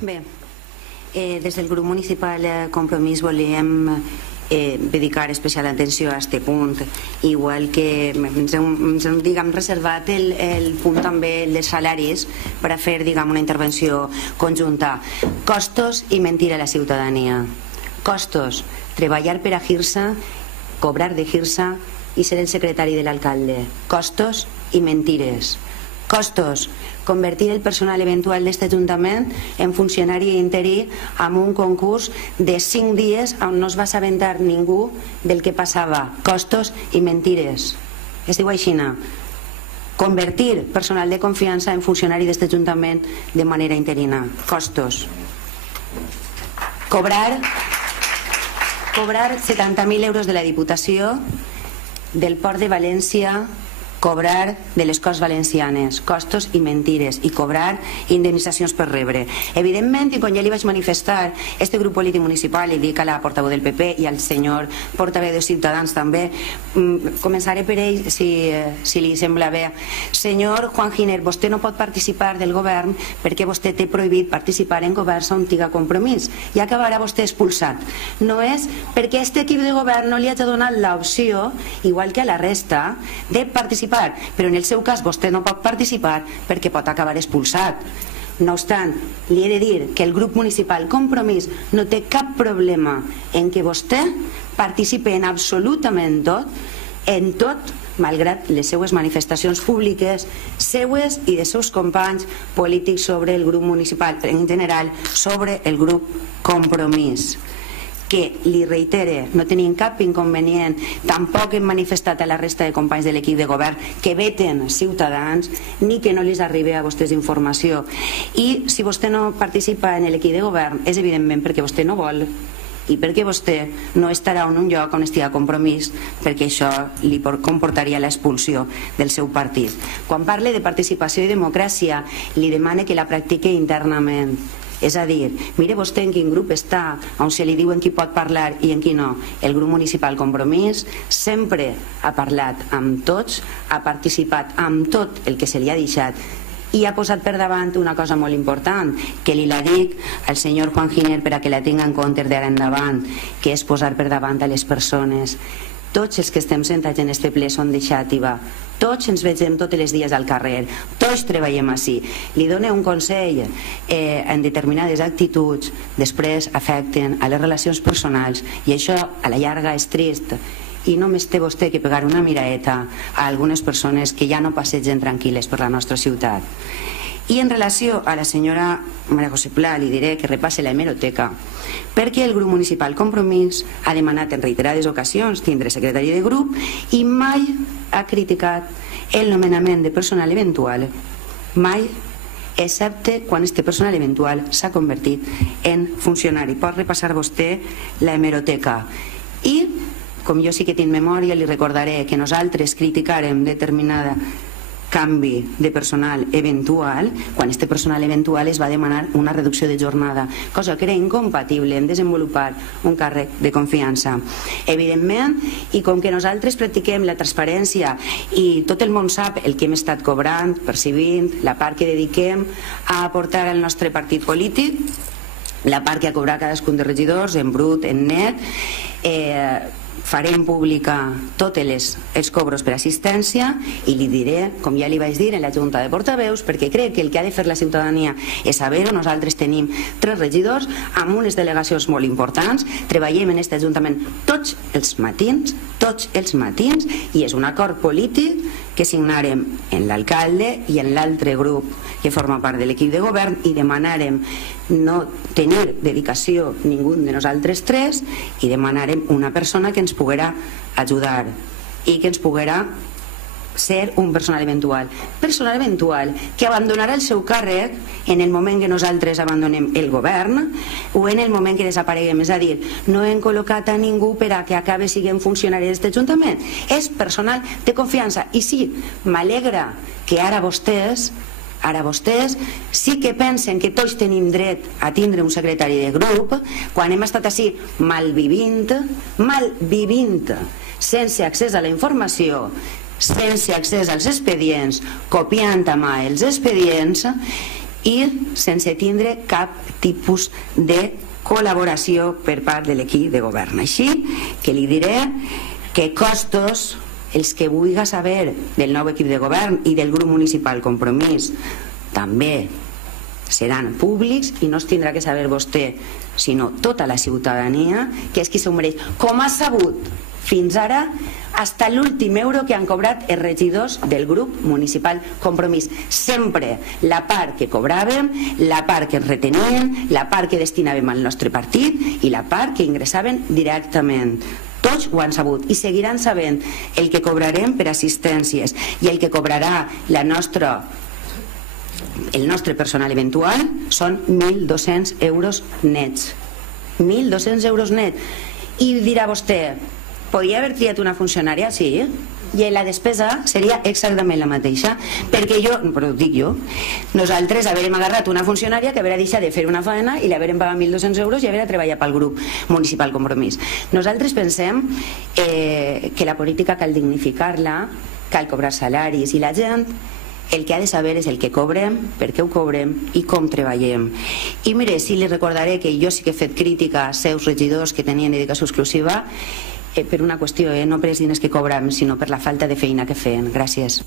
Bé, des del grup municipal Compromís volíem dedicar especial atenció a aquest punt, igual que ens hem reservat el punt també dels salaris per a fer una intervenció conjunta. Costos i mentir a la ciutadania. Costos, treballar per a Girsa, cobrar de Girsa i ser el secretari de l'alcalde. Costos i mentires. Costos, convertir el personal eventual d'aquest Ajuntament en funcionari interí amb un concurs de 5 dies on no es va assabentar ningú del que passava. Costos i mentires. Es diu així, convertir personal de confiança en funcionari d'aquest Ajuntament de manera interina. Costos. Cobrar 70.000 euros de la Diputació, del Port de València, cobrar de les Corts Valencianes, costos i mentires, i cobrar indemnitzacions per rebre. Evidentment, i com ja li vaig manifestar, este grup polític municipal, i dic a la portaveu del PP i al senyor portaveu de Ciutadans també, començaré per ell, si li sembla bé. Senyor Juan Giner, vostè no pot participar del govern perquè vostè té prohibit participar en governs on tinga Compromís i acabarà vostè expulsat. No és perquè aquest equip de govern no li hagi donat l'opció, igual que a la resta, de participar, però en el seu cas vostè no pot participar perquè pot acabar expulsat. No obstant, li he de dir que el grup municipal Compromís no té cap problema en que vostè participi en absolutament tot, en tot, malgrat les seues manifestacions públiques, seues i de seus companys polítics sobre el grup municipal, en general sobre el grup Compromís, que li reitere, no tenim cap inconvenient, tampoc hem manifestat a la resta de companys de l'equip de govern que veten Ciutadans ni que no els arribi a vostès informació. I si vostè no participa en l'equip de govern és evidentment perquè vostè no vol i perquè vostè no estarà en un lloc on estigui Compromís, perquè això li comportaria l'expulsió del seu partit. Quan parle de participació i democràcia, li demane que la practique internament. És a dir, mire vostè en quin grup està, on se li diuen qui pot parlar i en qui no. El grup municipal Compromís sempre ha parlat amb tots, ha participat amb tot el que se li ha deixat i ha posat per davant una cosa molt important, que li la dic al senyor Juan Giner per a que la tinga en compte d'ara endavant, que és posar per davant a les persones. Tots els que estem sentats en este ple són de Xàtiva, tots ens vegem tots els dies al carrer, tots treballem així. Li dono un consell, en determinades actituds després afecten a les relacions personals i això a la llarga és trist i només té vostè que pegar una miraeta a algunes persones que ja no passegen tranquil·les per la nostra ciutat. I en relació a la senyora Maria José Pla li diré que repasse la hemeroteca perquè el grup municipal Compromís ha demanat en reiterades ocasions tindre secretari de grup i mai ha criticat el nomenament de personal eventual, mai, excepte quan este personal eventual s'ha convertit en funcionari. Pot repassar vostè la hemeroteca. I com jo sí que tinc memòria, li recordaré que nosaltres criticarem determinada canvi de personal eventual quan este personal eventual es va demanar una reducció de jornada, cosa que era incompatible en desenvolupar un càrrec de confiança. Evidentment, i com que nosaltres practiquem la transparència i tot el món sap el que hem estat cobrant, percebint, la part que dediquem a aportar al nostre partit polític, la part que ha cobrat cadascun de regidors en brut, en net, farem pública tots els cobros per assistència i li diré, com ja li vaig dir en la Junta de Portaveus, perquè crec que el que ha de fer la ciutadania és saber-ho. Nosaltres tenim 3 regidors amb unes delegacions molt importants, treballem en aquest Ajuntament tots els matins i és un acord polític que signarem en l'alcalde i en l'altre grup que forma part de l'equip de govern i demanarem no tenir dedicació ningú de nosaltres 3 i demanarem una persona que ens poguera ajudar i que ens poguera ser un personal eventual que abandonarà el seu càrrec en el moment que nosaltres abandonem el govern o en el moment que desapareguem. És a dir, no hem col·locat a ningú per a que acabe siguent funcionari d'aquest Ajuntament, és personal de confiança. I sí, m'alegra que ara vostès sí que pensen que tots tenim dret a tindre un secretari de grup quan hem estat així malvivint, sense accés a la informació, sense accés als expedients, copiant a mà els expedients i sense tindre cap tipus de col·laboració per part de l'equip de govern. Així que li diré que costos, els que vulgui saber del nou equip de govern i del grup municipal Compromís, també seran públics i no es tindrà que saber vostè, sinó tota la ciutadania, que és qui s'ho mereix. Com ha sabut fins ara, hasta l'últim euro que han cobrat els regidors del grup municipal Compromís. Sempre la part que cobràvem, la part que ens retenien, la part que destinàvem al nostre partit i la part que ingressaven directament. Tots ho han sabut i seguiran sabent el que cobrarem per assistències i el que cobrarà el nostre personal eventual són 1.200 euros nets. 1.200 euros nets. I dirà vostè, podria haver triat una funcionària? Sí, i la despesa seria exactament la mateixa, perquè però ho dic jo, nosaltres haverem agarrat una funcionària que haurà deixat de fer una feina i l'haverem pagat 1.200 euros i haurà treballat pel grup municipal Compromís. Nosaltres pensem que la política cal dignificar-la, cal cobrar salaris i la gent el que ha de saber és el que cobrem, per què ho cobrem i com treballem. I mire, sí, li recordaré que jo sí que he fet crítica als seus regidors que tenien dedicació exclusiva per una qüestió, no per els diners que cobram, sinó per la falta de feina que feien. Gràcies.